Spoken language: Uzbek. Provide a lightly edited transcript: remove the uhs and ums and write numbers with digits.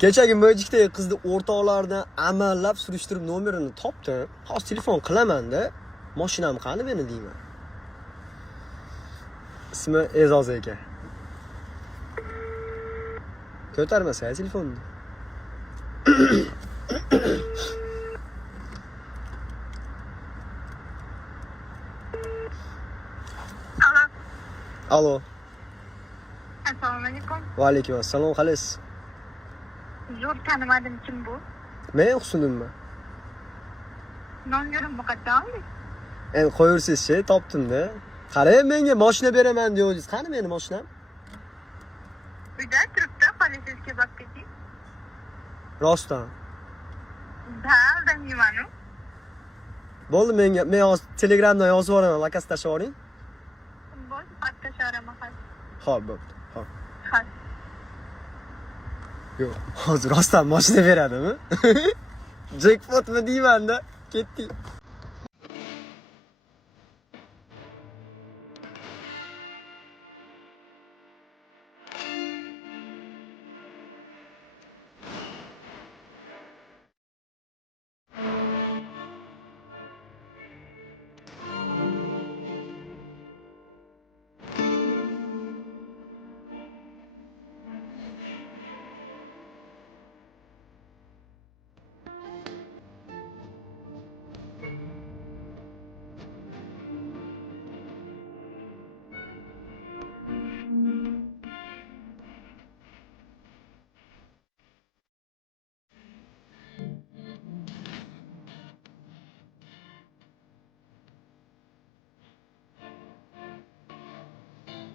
Kechagi Magic'dagi qizni o'rtoqlardan amallab surishtirib nomerini topdim. Hozir telefon qilaman-da. Mashinam qani meni deyman. Ismi E'zoz ekan. Ko'tarmasa telefonni. Alo. Assalomu alaykum. Va alaykum assalom. Qalaysiz? Zo'r tanimadim, kim bu? Men Husnimmi? Nomerim muqaddam. Endi qo'yursiz-chi, topdim-da. Qarang, menga mashina beraman deyapsiz. Qani meni mashinam? Uyda turibdi, politsiyga borib keting. Rostdan. Ha, bilmayman-ku. Bo'ldi, men hozir Telegramdan yozib yuboraman, lokasi tashlab yuboring. Bo'ldi, patta sharaman hozir. Xo'p, bo'pti. Xo'p. Hozir. Yo'q, hozir rostdan mashina beradimi? Jackpotmi deyman-da. Ketdik.